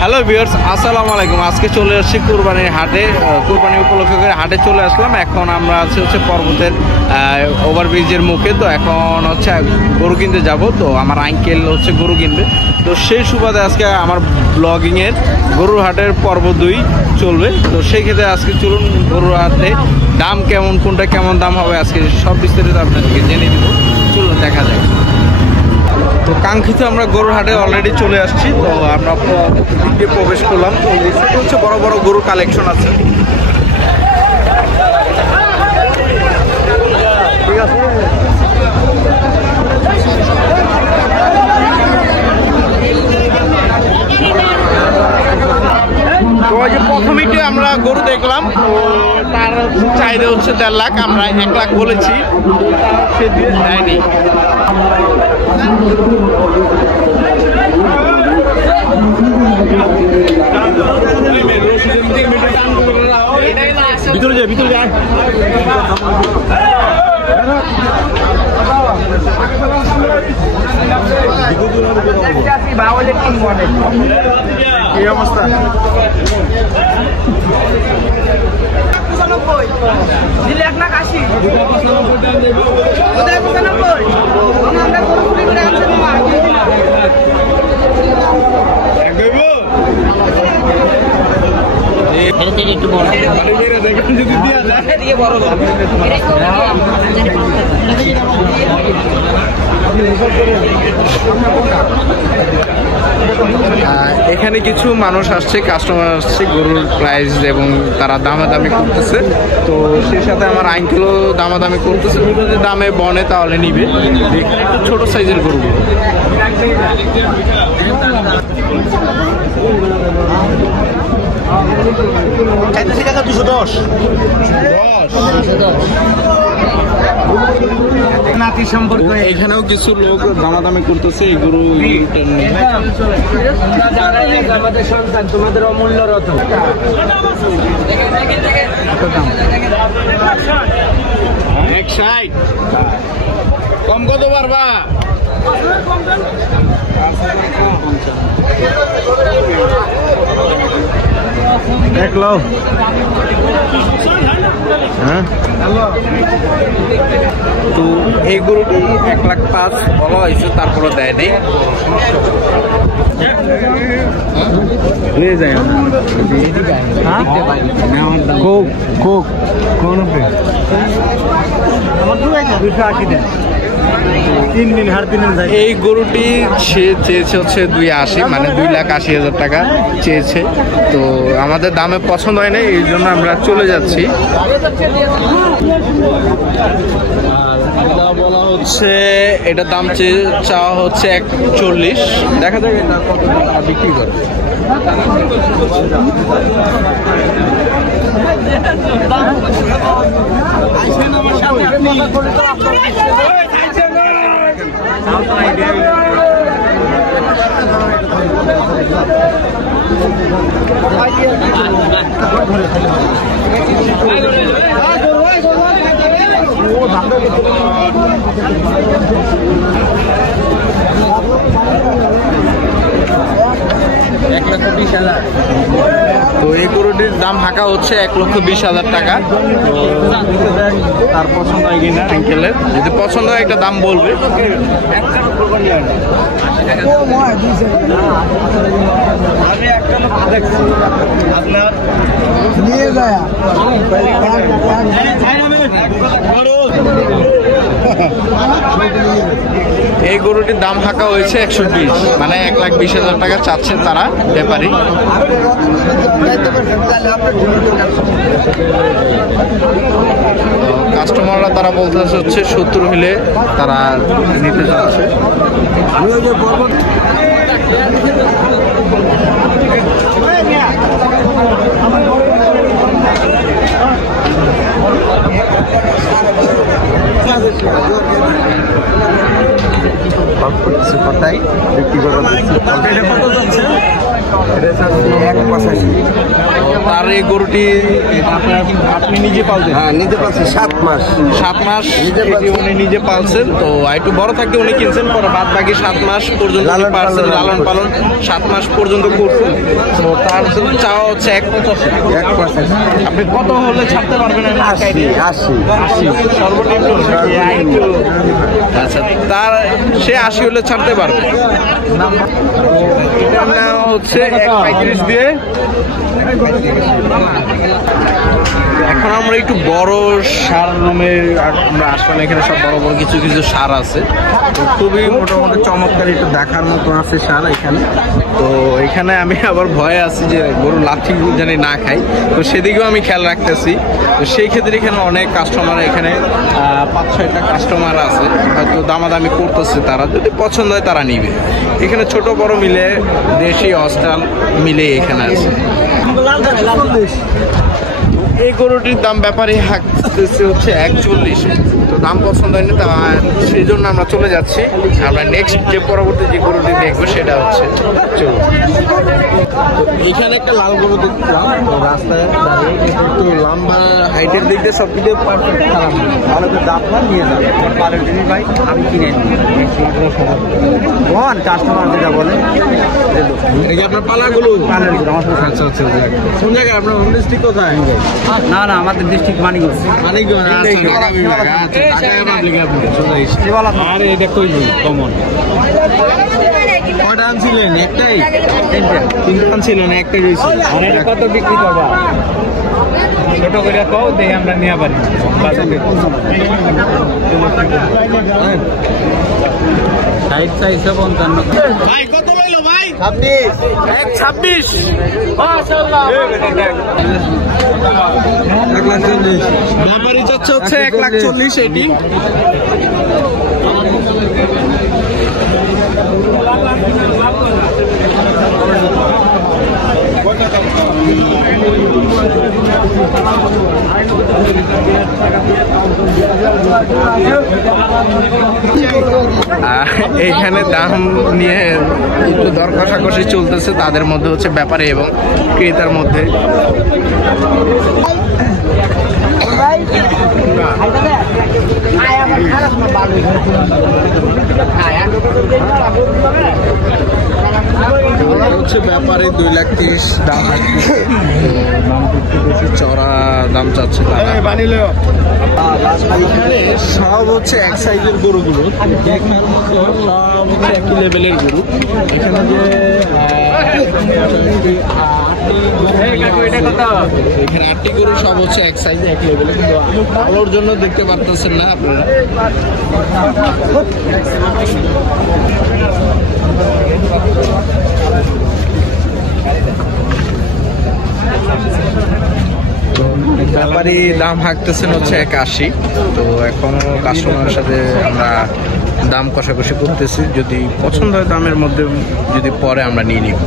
Hello viewers, আসসালামু আলাইকুম। আজকে চলে আসছি কুরবানির হাটে। কুরবানি উপলক্ষে করে হাটে চলে আসলাম। এখন আমরা আছি হচ্ছে পর্বতের ওভারব্রিজের মুখে। তো এখন হচ্ছে গরু কিনতে যাব। তো আমার আঙ্কেল হচ্ছে গরু কিনবে। তো সেই সুবাদে আজকে আমার ব্লগিংয়ের গরুর হাটের পর্ব 2 চলবে। তো সেই ক্ষেত্রে আজকে চলুন গরুর হাটে দাম কেমন, কোনটা কেমন দাম হবে আজকে সব বিস্তারিত আপনাদেরকে জেনে দিব। চলুন দেখা যায়। তো কাঙ্ক্ষিত আমরা গরুর হাটে অলরেডি চলে আসছি। তো আমরা প্রবেশ করলাম। তো এখানে হচ্ছে বড় বড় গরুর কালেকশন আছে। ঠিক আছে, তো ওই যে প্রথমেই আমরা গরু দেখলাম। তো তার চাহিদা হচ্ছে 1.5 লাখ। আমরা 1 লাখ বলেছি, সে দিয়ে দেয়নি। ভিতরে যায়, ভিতরে যায়। কি অবস্থা? একটু বড় এখানে কিছু মানুষ আসছে, কাস্টমার আসছে গরুর প্রাইস এবং তারা দামাদামি করতেছে। তো সেই সাথে আমার আঙ্কেলও দামাদামি করতেছে। যদি দামে বনে তাহলে নিবে। এখানে একটু ছোট সাইজের গরুগুলো। এখানেও কিছু লোক দামাদামি করতেছে এই গরু। তোমাদের অমূল্য রতন কম কত পারবা? দেখলো হ্যাঁ। তো এই গরুটি 1.5 লাখ বলা হয়েছে, তারপরে দেয় নেই। নিয়ে যায় এই গরুটি সে চেয়েছে হচ্ছে 2.80, মানে 2,80,000 টাকা চেয়েছে। তো আমাদের দামে পছন্দ হয় না, এই জন্য আমরা চলে যাচ্ছি। বলা হচ্ছে এটার দাম চাওয়া হচ্ছে 1.40। দেখা যাক এটা কত টাকা বিক্রি করে। তো এই গরুটির দাম হাঁকা হচ্ছে 1,20,000 টাকা। তার পছন্দ হয় কিনা আঙ্কেলের, যদি পছন্দ হয় একটা দাম বলবে। এই গরুটির দাম হাঁকা হয়েছে 120, মানে 1,20,000 টাকা চাচ্ছে তারা ব্যাপারী। কাস্টমাররা তারা বলতেছে হচ্ছে 70 হলে তারা নিতে যাচ্ছে। কথাই বিক্রি করা তার এই গরুটি আপনি নিজে পালছেন? হ্যাঁ, নিজে পালছি 7 মাস। 7 মাস উনি নিজে পালছেন। তো একটু বড় থাকতে উনি কিনছেন, পরে বাদ বাকি 7 মাস পর্যন্ত লালন পালন 7 মাস পর্যন্ত করছেন। তো তার চাওয়া হচ্ছে 1.85। আপনি কত হলে ছাড়তে পারবেন? 80 সর্বনিম্ন। আচ্ছা, তার সে 80 হলে ছাড়তে পারবে। এটা নেওয়া হচ্ছে 1.35 দিয়ে। এখন আমরা একটু বড় সার রুমের আমরা আসলে এখানে সব বড় বড় কিছু কিছু সার আছে, তো খুবই মোটামুটি চমৎকার, একটু দেখার মতো আছে সার এখানে। তো এখানে আমি আবার ভয়ে আছি যে গরু লাথি জানি না খাই, তো সেদিকেও আমি খেয়াল রাখতেছি। তো সেই ক্ষেত্রে এখানে অনেক কাস্টমার, এখানে 5-6টা কাস্টমার আছে, হয়তো দামাদামি করতেছে, তারা যদি পছন্দ হয় তারা নিবে। এখানে ছোট বড় মিলে দেশি অস্ট্রাল মিলে এখানে আছে। এই গরুটির দাম ব্যাপারে হাঁকতেছে হচ্ছে 1.40। তো দাম পছন্দ হয়নি, তা সেই জন্য আমরা চলে যাচ্ছি। আমরা নেক্সট যে পরবর্তী যে গরুটি দেখবো সেটা হচ্ছে চলুন। এখানে একটা লাল গরু দেখলাম রাস্তায়, একটু লম্বা হাইটের দিক দিয়ে সব কিছু পারফেক্ট, খারাপ ভালো করে দাম না নিয়ে যাবে পারের জিনিস ভাই, আমি কিনে নিই কাস্টমার যেটা বলে। এই যে আপনার পালাগুলো পালের গরু আমার সাথে। আচ্ছা আচ্ছা, কোন জায়গায় আপনার হোম ডিস্ট্রিক্ট কোথায়? না না, আমাদের ডিস্ট্রিক্ট মানিকগঞ্জ। আরে এটা কই কমন কয়টা আনছিলেন? একটাই? তিনটা আনছিলেন, একটাই রয়েছে। কত বিক্রি করবা? ছোট করে কও, দেখে আমরা নিয়ে পারি। ভাই কত লইলো ভাই? 1.26। ব্যাপারই যাচ্ছে হচ্ছে 1.40 এটি। এখানে দাম নিয়ে একটু দর কষাকষি চলতেছে তাদের মধ্যে, হচ্ছে ব্যাপারে এবং ক্রেতার মধ্যে। হচ্ছে ব্যাপারে 2,30,000 দাম, চড়া দাম চাচ্ছে তারা। এখানে সব হচ্ছে এক সাইজের গরুগুলো, সব হচ্ছে একই লেভেলের গরু। এখানে যে এখানে 8টি গরু সব হচ্ছে এক সাইজে এক লেভেলের, আলোর জন্য দেখতে পারতেছেন না আপনারা। ব্যাপারী দাম হাঁকতেছেন হচ্ছে 81। তো এখনো কাস্টমারের সাথে আমরা দাম কষাকষি করতেছি, যদি পছন্দ হয় দামের মধ্যে যদি পরে আমরা নিয়ে নিব।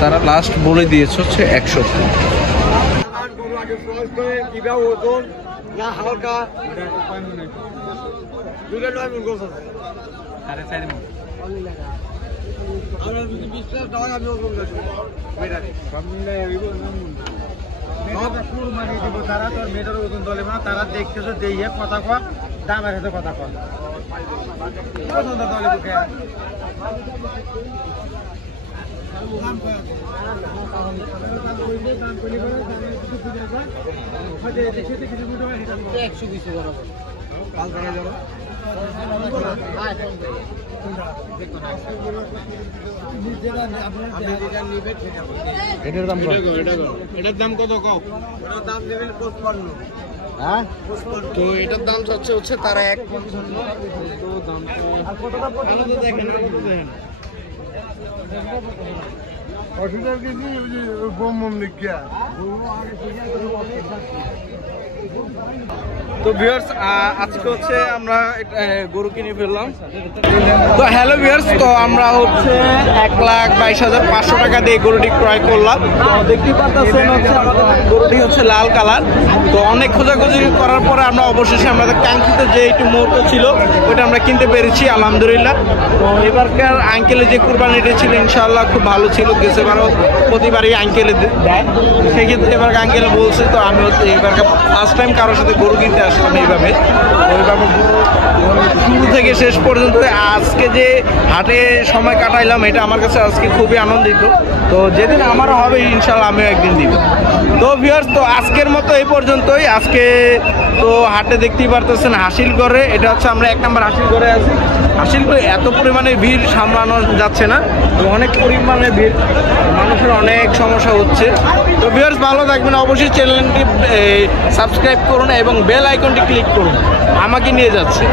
তারা লাস্ট বলে দিয়েছে হচ্ছে 170। না হালকা দুটো 9 মণ গোছ আছে, 4.5 মণ। আমরা যদি 20 টাকা আমি ওরকম যাচ্ছি মেটারে সব মিলে হইব 9 মণ। সব কুরবানি দিব, তারা তোর মেটার ওজন দলে না, তারা দেখতেছে দেইয়ে কথা কয়, দামের সাথে কথা কয়, ওজন দলে বুকে দাম কয় দাম কইলে করে কিছু বুঝা যায়। হয়তো দেখতে কিছু বুঝা হয়, এটা 120 টাকা কাল ধরে যাব। এটার দাম কত? কও এটার দাম নেবেন 55। হ্যাঁ, তো এটার দাম হচ্ছে তারা 155। তো দাম আর কতটা পছন্দ দেখেন, দেখেন অসুবিধা কিছু বম লিখিয়া তো ভিউয়ার্স আজকে হচ্ছে আমরা গরু কিনে ফেললাম। তো হ্যালো ভিউয়ার্স, তো আমরা হচ্ছে 1,22,500 টাকা দিয়ে গরুটি ক্রয় করলাম। তো দেখতে পাচ্ছেন হচ্ছে আমাদের গরুটি হচ্ছে লাল কালার। তো অনেক খোঁজাখুঁজি করার পরে আমরা অবশেষে আমাদের কাঙ্ক্ষিত যে একটু মুহূর্ত ছিল ওইটা আমরা কিনতে পেরেছি আলহামদুলিল্লাহ। তো এবারকার আঙ্কেলের যে কুরবানিটা ছিল ইনশাআল্লাহ খুব ভালো ছিল। গেছেবারও প্রতিবারই আঙ্কেলে দেয়, সেক্ষেত্রে এবার আঙ্কেল বলছে। তো আমি হচ্ছে এবারকার ফার্স্ট টাইম কারোর সাথে গরু কিনতে আসলাম এইভাবে। ওইভাবে শুরু থেকে শেষ পর্যন্ত আজকে যে হাটে সময় কাটাইলাম এটা আমার কাছে আজকে খুবই আনন্দিত। তো যেদিন আমারও হবে ইনশাআল্লাহ আমিও একদিন দিব। তো ভিউয়ার্স, তো আজকের মতো এই পর্যন্তই। আজকে তো হাটে দেখতেই পারতেছেন হাসিলগড়ে, এটা হচ্ছে আমরা 1 নম্বর হাসিলগড়ে আছি। হাসিলগড়ে এত পরিমাণে ভিড় সামলানো যাচ্ছে না, তো অনেক পরিমাণে ভিড়, মানুষের অনেক সমস্যা হচ্ছে। তো ভিউয়ার্স ভালো থাকবেন, অবশ্যই চ্যানেলটি সাবস্ক্রাইব করুন এবং বেল আইকনটি ক্লিক করুন, আমাকে নিয়ে যাচ্ছে।